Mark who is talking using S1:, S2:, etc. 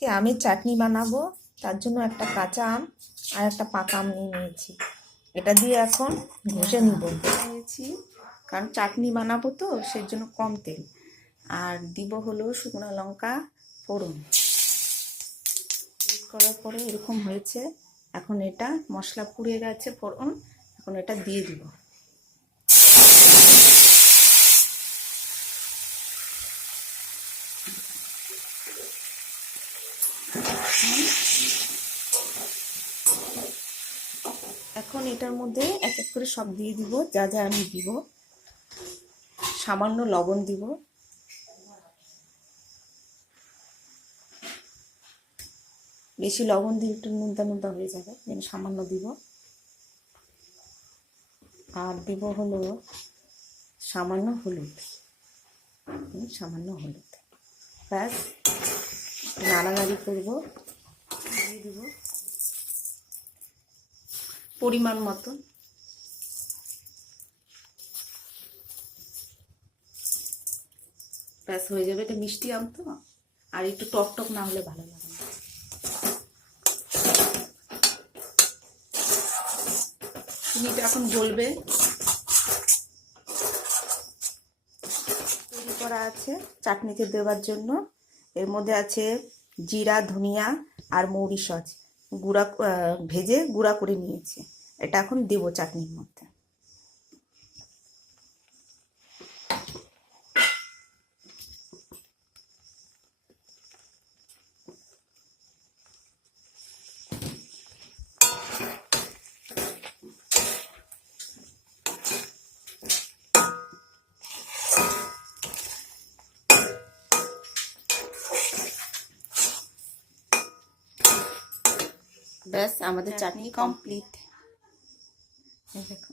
S1: আজকে আমের চাটনি বানাবো। তার জন্য একটা কাঁচা আম আর একটা পাকা আম নিয়ে নিয়েছি। এটা দিয়ে এখন ঘষে নিব।
S2: নিয়েছি। কারণ চাটনি বানাবো তো, সেই জন্য কম তেল। আর দিব হলো শুকনো লঙ্কা, ফোড়ন। করার পরে এরকম হয়েছে। এখন এটা মশলা পুড়ে গেছে ফোড়ন। এখন এটা দিয়ে দিব। এখন এটার মধ্যে এক এক করে সব দিয়ে দিব, যা যা আমি দিব। সামান্য লবণ দিব। বেশি লবণ দিয়ে একটু নুনতা নুনতা হয়ে যাবে যেন সামান্য দিব। আর দিব হলো সামান্য হলুদ। সামান্য হলুদ। ব্যাস, নাড়ানাড়ি করব। পরিমাণ মতো ব্যাস, হয়ে যাবে। এটা মিষ্টি আম তো। আর একটু টক টক না হলে ভালো লাগে না। চিনিটা এখন গলবে। তৈরি করা আছে চাটনিতে দেওয়ার জন্য। এর মধ্যে আছে জিরা, ধনিয়া আর মৌরি সস গুঁড়া ভেজে গুঁড়া করে নিয়েছি। এটা এখন দেবো চাটনির মধ্যে। ব্যাস আমাদের চাটনি কমপ্লিট এই দেখো